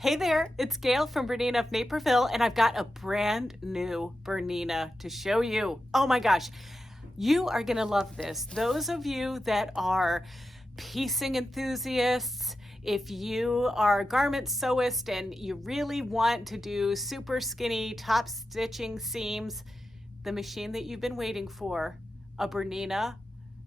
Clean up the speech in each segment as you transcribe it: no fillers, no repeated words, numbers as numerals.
Hey there, it's Gayle from BERNINA of Naperville, and I've got a brand new Bernina to show you. Oh my gosh, you are gonna love this. Those of you that are piecing enthusiasts, if you are a garment sewist and you really want to do super skinny top stitching seams, the machine that you've been waiting for, a BERNINA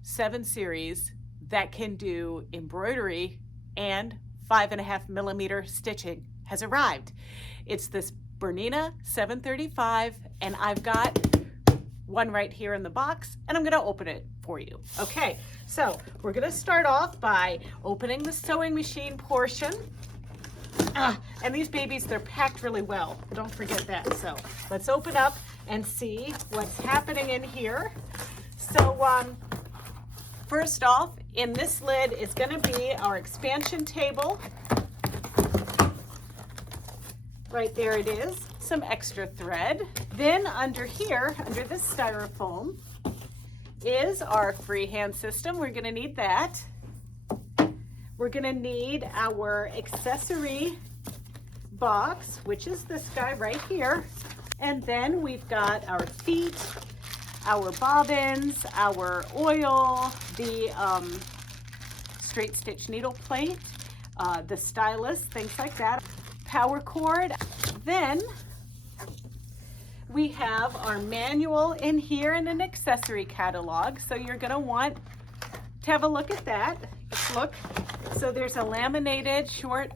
7 series that can do embroidery and 5.5mm stitching has arrived. It's this BERNINA 735, and I've got one right here in the box, and I'm gonna open it for you. Okay, so we're gonna start off by opening the sewing machine portion. And these babies, they're packed really well. Don't forget that. So let's open up and see what's happening in here. So first off, in this lid is going to be our expansion table. Right there it is. Some extra thread. Then under here, under this styrofoam, is our freehand system. We're going to need that. We're going to need our accessory box, which is this guy right here. And then we've got our feet, our bobbins, our oil, the straight stitch needle plate, the stylus, things like that, power cord. Then we have our manual in here and an accessory catalog. So you're gonna want to have a look at that. Let's look. So there's a laminated short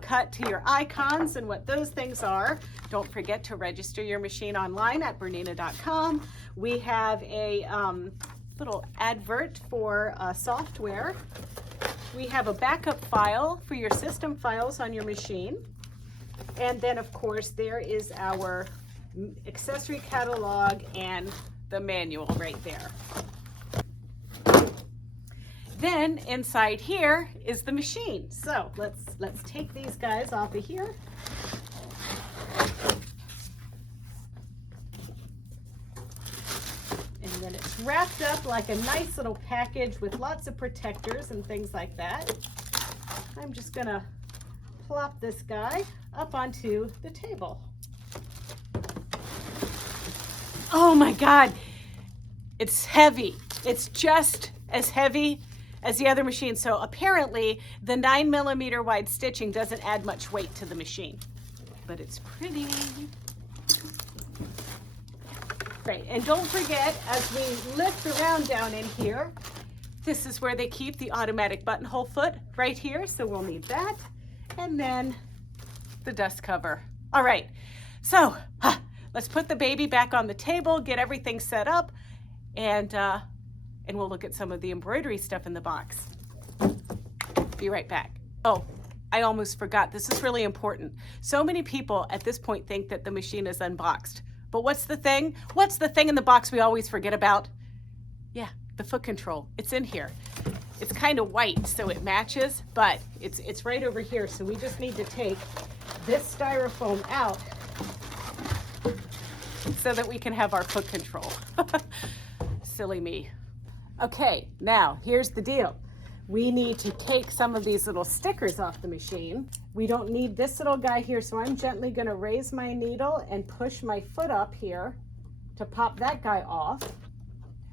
cut to your icons and what those things are. Don't forget to register your machine online at bernina.com. We have a little advert for software. We have a backup file for your system files on your machine. And then of course there is our accessory catalog and the manual right there. Then inside here is the machine. So let's take these guys off of here. And then it's wrapped up like a nice little package with lots of protectors and things like that. I'm just gonna plop this guy up onto the table. Oh my God, it's heavy. It's just as heavy as the other machine. So apparently the 9mm wide stitching doesn't add much weight to the machine, but it's pretty. Right, and don't forget, as we lift around down in here, this is where they keep the automatic buttonhole foot right here. So we'll need that. And then the dust cover. All right, so let's put the baby back on the table, get everything set up, and we'll look at some of the embroidery stuff in the box. Be right back. Oh, I almost forgot. This is really important. So many people at this point think that the machine is unboxed. But what's the thing? What's the thing in the box we always forget about? Yeah, the foot control. It's in here. It's kind of white, so it matches, but it's right over here. So we just need to take this styrofoam out so that we can have our foot control. Silly me. Okay, now here's the deal. We need to take some of these little stickers off the machine. We don't need this little guy here, so I'm gently gonna raise my needle and push my foot up here to pop that guy off.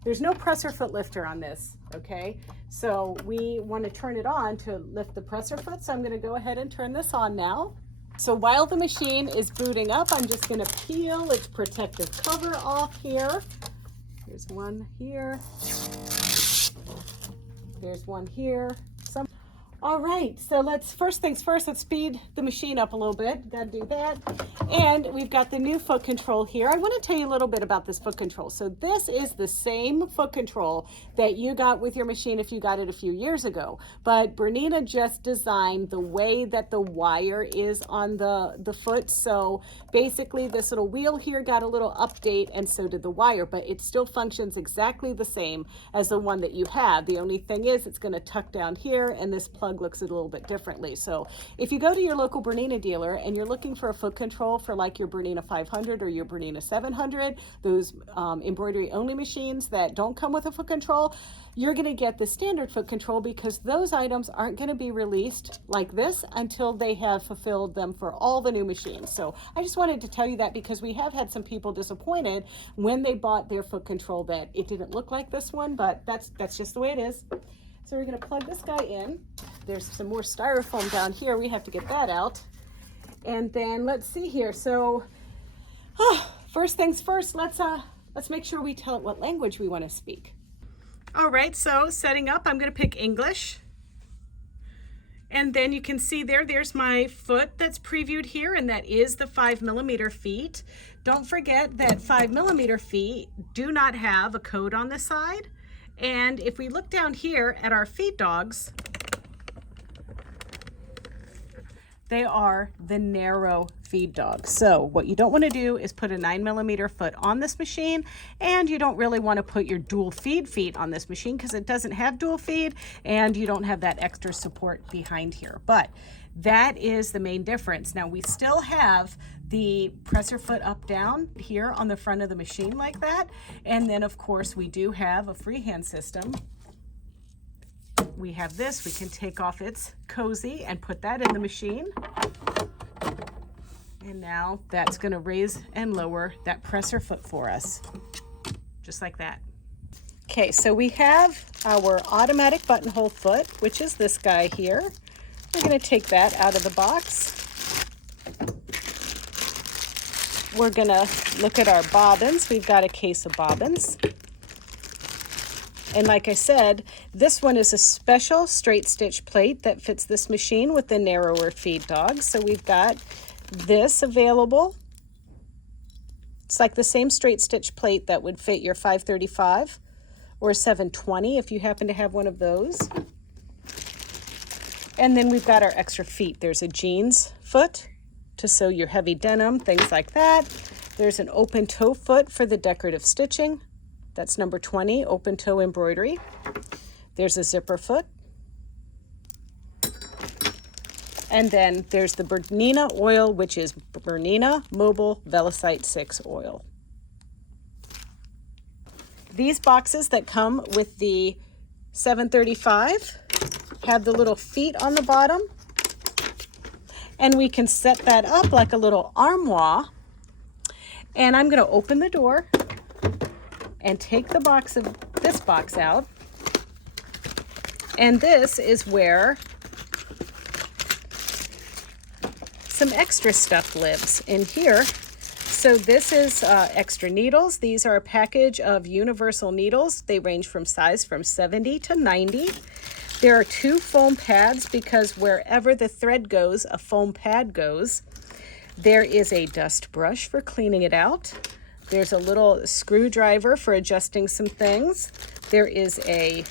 There's no presser foot lifter on this, okay? So we wanna turn it on to lift the presser foot, so I'm gonna go ahead and turn this on now. So while the machine is booting up, I'm just gonna peel its protective cover off here. There's one here. There's one here. All right, so first things first, let's speed the machine up a little bit. Gotta do that. And we've got the new foot control here. I wanna tell you a little bit about this foot control. So this is the same foot control that you got with your machine if you got it a few years ago. But BERNINA just designed the way that the wire is on the foot. So basically this little wheel here got a little update, and so did the wire, but it still functions exactly the same as the one that you have. The only thing is it's gonna tuck down here, and this plug plug looks a little bit differently. So if you go to your local Bernina dealer and you're looking for a foot control for like your Bernina 500 or your Bernina 700, those embroidery only machines that don't come with a foot control, you're going to get the standard foot control because those items aren't going to be released like this until they have fulfilled them for all the new machines. So I just wanted to tell you that because we have had some people disappointed when they bought their foot control that it didn't look like this one, but that's just the way it is. So we're going to plug this guy in. There's some more styrofoam down here. We have to get that out. And then let's see here. So first things first, let's make sure we tell it what language we want to speak. All right, so setting up, I'm going to pick English. And then you can see there's my foot that's previewed here, and that is the 5mm feet. Don't forget that 5mm feet do not have a code on the side. And if we look down here at our feed dogs, they are the narrow feed dogs. So what you don't want to do is put a 9mm foot on this machine, and you don't really want to put your dual feed feet on this machine because it doesn't have dual feed and you don't have that extra support behind here. But that is the main difference. Now we still have the presser foot up down here on the front of the machine like that. And then of course we do have a freehand system. We have this, we can take off its cozy and put that in the machine. And now that's going to raise and lower that presser foot for us, just like that. Okay, so we have our automatic buttonhole foot, which is this guy here. We're going to take that out of the box. We're going to look at our bobbins. We've got a case of bobbins. And like I said, this one is a special straight stitch plate that fits this machine with the narrower feed dogs. So we've got this available. It's like the same straight stitch plate that would fit your 535 or 720 if you happen to have one of those. And then we've got our extra feet. There's a jeans foot to sew your heavy denim, things like that. There's an open toe foot for the decorative stitching. That's number 20, open toe embroidery. There's a zipper foot. And then there's the Bernina oil, which is Bernina Mobile Velocite 6 oil. These boxes that come with the 735 have the little feet on the bottom. And we can set that up like a little armoire. And I'm going to open the door and take the box of this box out. And this is where some extra stuff lives in here. So this is extra needles. These are a package of universal needles. They range from size from 70 to 90. There are 2 foam pads because wherever the thread goes, a foam pad goes. There is a dust brush for cleaning it out. There's a little screwdriver for adjusting some things. There is a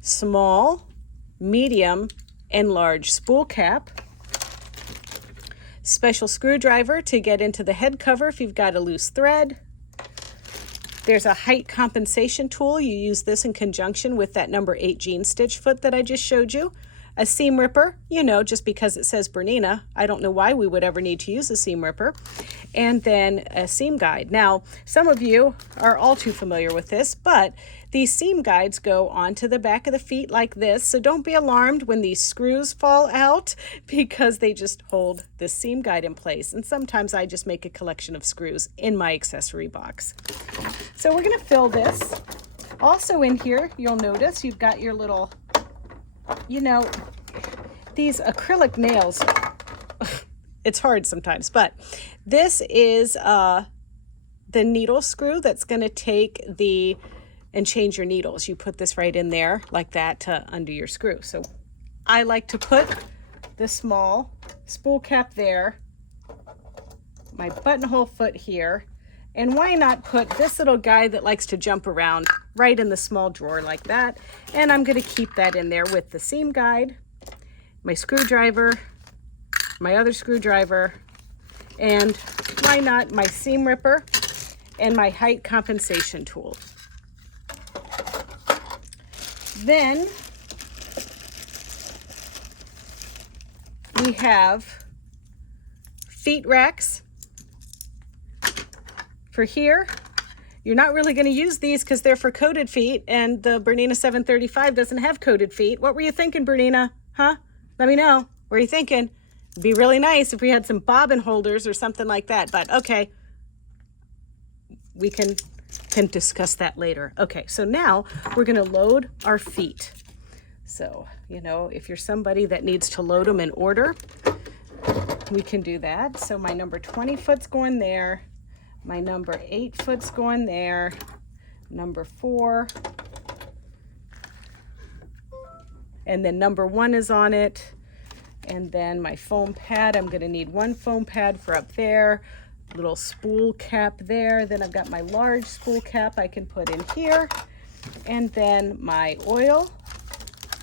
small, medium, and large spool cap. Special screwdriver to get into the head cover if you've got a loose thread. There's a height compensation tool. You use this in conjunction with that number 8 jean stitch foot that I just showed you. A seam ripper, you know, just because it says Bernina. I don't know why we would ever need to use a seam ripper. And then a seam guide. Now, some of you are all too familiar with this, but these seam guides go onto the back of the feet like this. So don't be alarmed when these screws fall out because they just hold this seam guide in place. And sometimes I just make a collection of screws in my accessory box. So we're going to fill this. Also in here, you'll notice you've got your little, you know, these acrylic nails, it's hard sometimes, but this is the needle screw that's going to take and change your needles. You put this right in there like that to undo your screw. So I like to put the small spool cap there, my buttonhole foot here, and why not put this little guy that likes to jump around right in the small drawer like that. And I'm going to keep that in there with the seam guide, my screwdriver, my other screwdriver, and why not my seam ripper and my height compensation tool. Then we have feet racks for here. You're not really going to use these because they're for coated feet, and the Bernina 735 doesn't have coated feet. What were you thinking, Bernina? Huh? Let me know. What are you thinking? It'd be really nice if we had some bobbin holders or something like that, but okay. We can discuss that later. Okay, so now we're going to load our feet. So, you know, if you're somebody that needs to load them in order, we can do that. So my number 20 foot's going there. My number 8 foot's going there. Number 4. And then number 1 is on it. And then my foam pad, I'm gonna need 1 foam pad for up there. Little spool cap there. Then I've got my large spool cap I can put in here. And then my oil,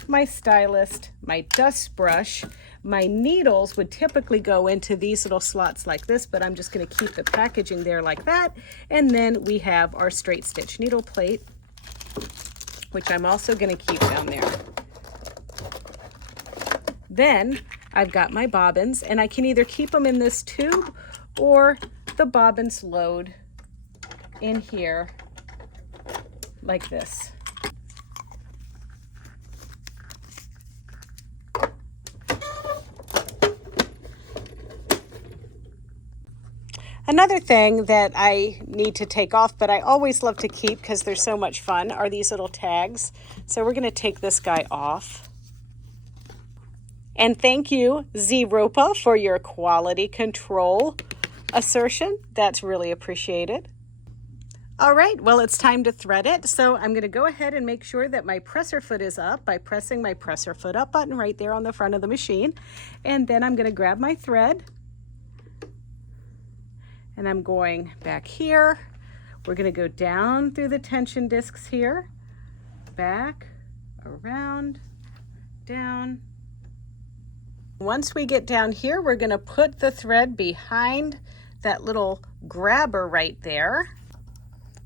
my stylist, my dust brush. My needles would typically go into these little slots like this, but I'm just going to keep the packaging there like that. And then we have our straight stitch needle plate, which I'm also going to keep down there. Then I've got my bobbins, and I can either keep them in this tube or the bobbins load in here like this. Another thing that I need to take off, but I always love to keep because they're so much fun, are these little tags. So we're going to take this guy off. And thank you, Zeropa, for your quality control assertion. That's really appreciated. All right, well, it's time to thread it. So I'm going to go ahead and make sure that my presser foot is up by pressing my presser foot up button right there on the front of the machine. And then I'm going to grab my thread. And I'm going back here. We're going to go down through the tension discs here, back, around, down. Once we get down here, we're going to put the thread behind that little grabber right there.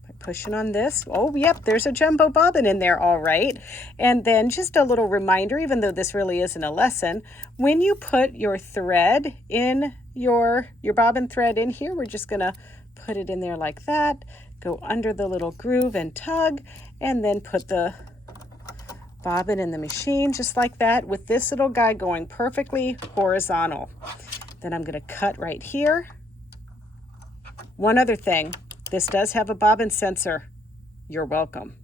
By pushing on this, oh yep, there's a jumbo bobbin in there, all right. And then just a little reminder, even though this really isn't a lesson, when you put your thread in your bobbin thread in here, we're just gonna put it in there like that, go under the little groove and tug, and then put the bobbin in the machine just like that, with this little guy going perfectly horizontal. Then I'm gonna cut right here. One other thing, this does have a bobbin sensor. You're welcome.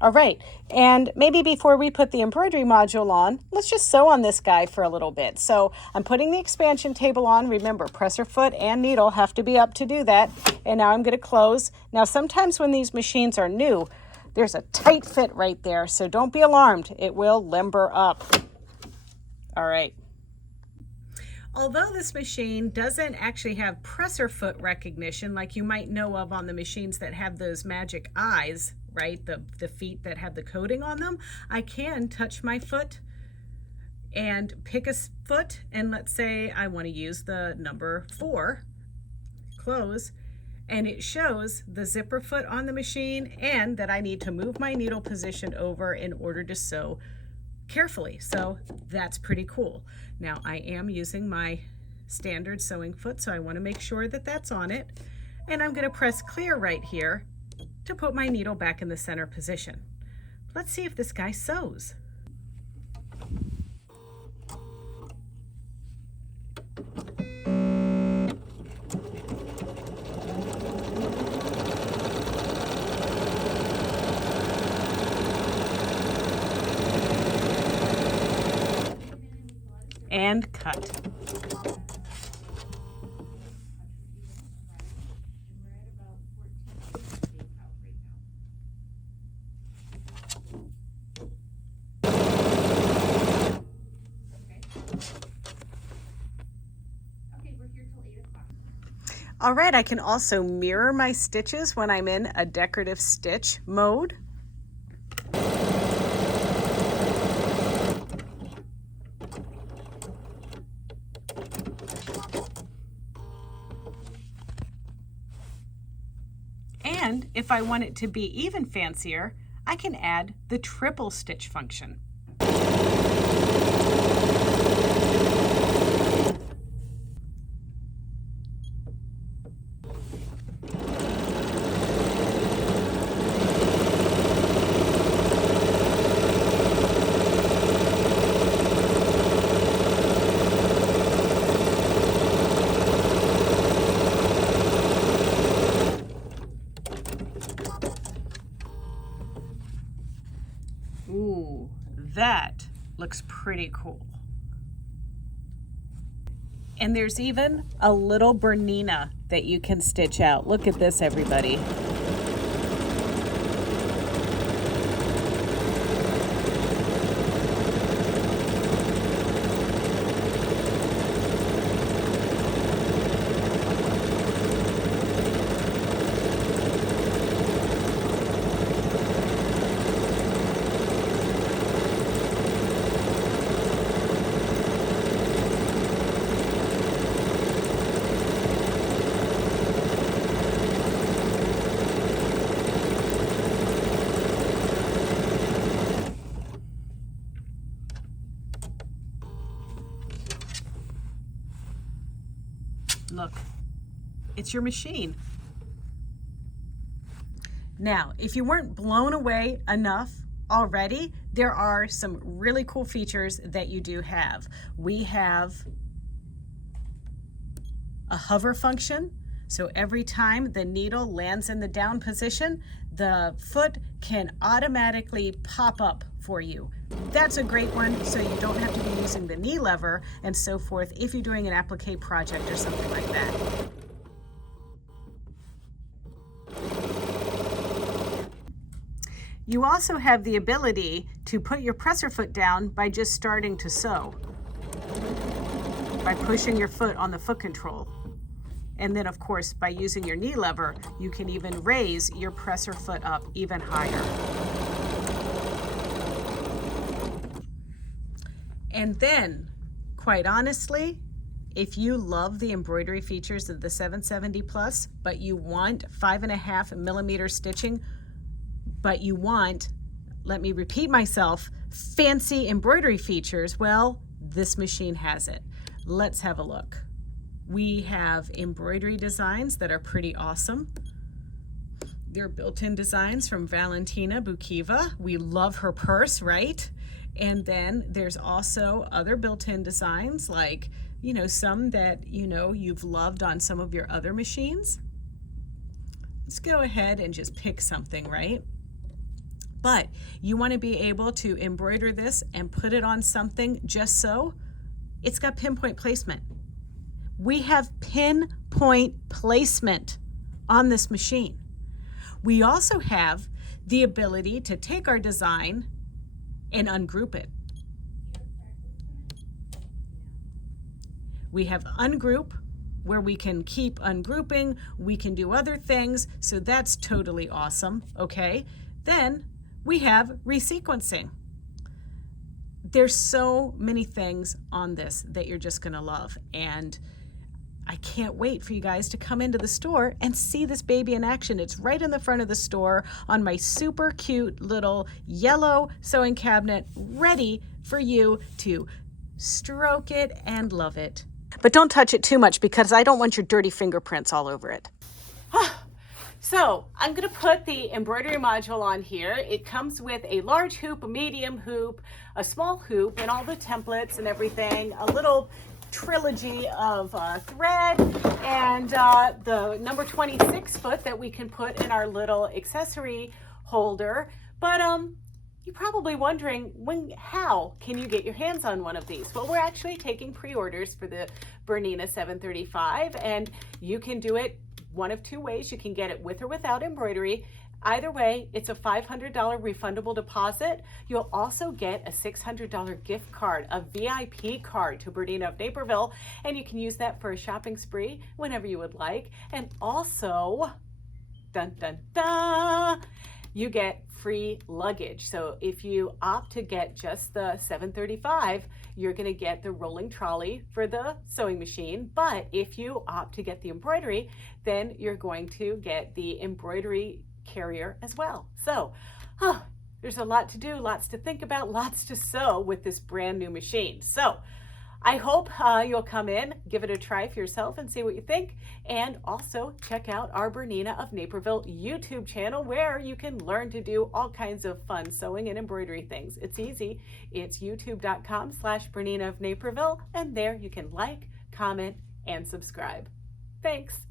All right, and maybe before we put the embroidery module on, let's just sew on this guy for a little bit. So I'm putting the expansion table on. Remember, presser foot and needle have to be up to do that. And now I'm going to close. Now, sometimes when these machines are new, there's a tight fit right there, so don't be alarmed. It will limber up. All right. Although this machine doesn't actually have presser foot recognition like you might know of on the machines that have those magic eyes, right? The feet that have the coating on them, I can touch my foot and pick a foot, and let's say I want to use the number 4, close, and it shows the zipper foot on the machine and that I need to move my needle position over in order to sew carefully. So that's pretty cool. Now I am using my standard sewing foot, so I want to make sure that that's on it. And I'm going to press clear right here to put my needle back in the center position. Let's see if this guy sews. And cut. All right, I can also mirror my stitches when I'm in a decorative stitch mode. And if I want it to be even fancier, I can add the triple stitch function. Ooh, that looks pretty cool. And there's even a little Bernina that you can stitch out. Look at this, everybody. Look, it's your machine. Now, if you weren't blown away enough already, there are some really cool features that you do have. We have a hover function. So every time the needle lands in the down position, the foot can automatically pop up for you. That's a great one, so you don't have to be using the knee lever and so forth if you're doing an applique project or something like that. You also have the ability to put your presser foot down by just starting to sew, by pushing your foot on the foot control. And then, of course, by using your knee lever, you can even raise your presser foot up even higher. And then, quite honestly, if you love the embroidery features of the 770 Plus, but you want 5.5 millimeter stitching, but you want, let me repeat myself, fancy embroidery features, well, this machine has it. Let's have a look. We have embroidery designs that are pretty awesome. They're built-in designs from Valentina Bukiva. We love her purse, right? And then there's also other built-in designs like, some that, you've loved on some of your other machines. Let's go ahead and just pick something, right? But you want to be able to embroider this and put it on something just so. It's got pinpoint placement. We have pinpoint placement on this machine. We also have the ability to take our design and ungroup it. We have ungroup, where we can keep ungrouping, we can do other things, so that's totally awesome, okay? Then we have resequencing. There's so many things on this that you're just gonna love, and I can't wait for you guys to come into the store and see this baby in action. It's right in the front of the store on my super cute little yellow sewing cabinet, ready for you to stroke it and love it. But don't touch it too much because I don't want your dirty fingerprints all over it. So I'm going to put the embroidery module on here. It comes with a large hoop, a medium hoop, a small hoop, and all the templates and everything, a little trilogy of thread, and the number 26 foot that we can put in our little accessory holder. But you're probably wondering, how can you get your hands on one of these? Well, we're actually taking pre-orders for the Bernina 735, and you can do it one of two ways. You can get it with or without embroidery. Either way, it's a $500 refundable deposit. You'll also get a $600 gift card, a VIP card to Bernina of Naperville, and you can use that for a shopping spree whenever you would like. And also, dun dun dun, you get free luggage. So if you opt to get just the 735, you're going to get the rolling trolley for the sewing machine. But if you opt to get the embroidery, then you're going to get the embroidery carrier as well. So There's a lot to do, lots to think about, lots to sew with this brand new machine. So I hope you'll come in, give it a try for yourself and see what you think. And also check out our Bernina of Naperville YouTube channel where you can learn to do all kinds of fun sewing and embroidery things. It's easy. It's youtube.com/Bernina of Naperville. And there you can like, comment, and subscribe. Thanks.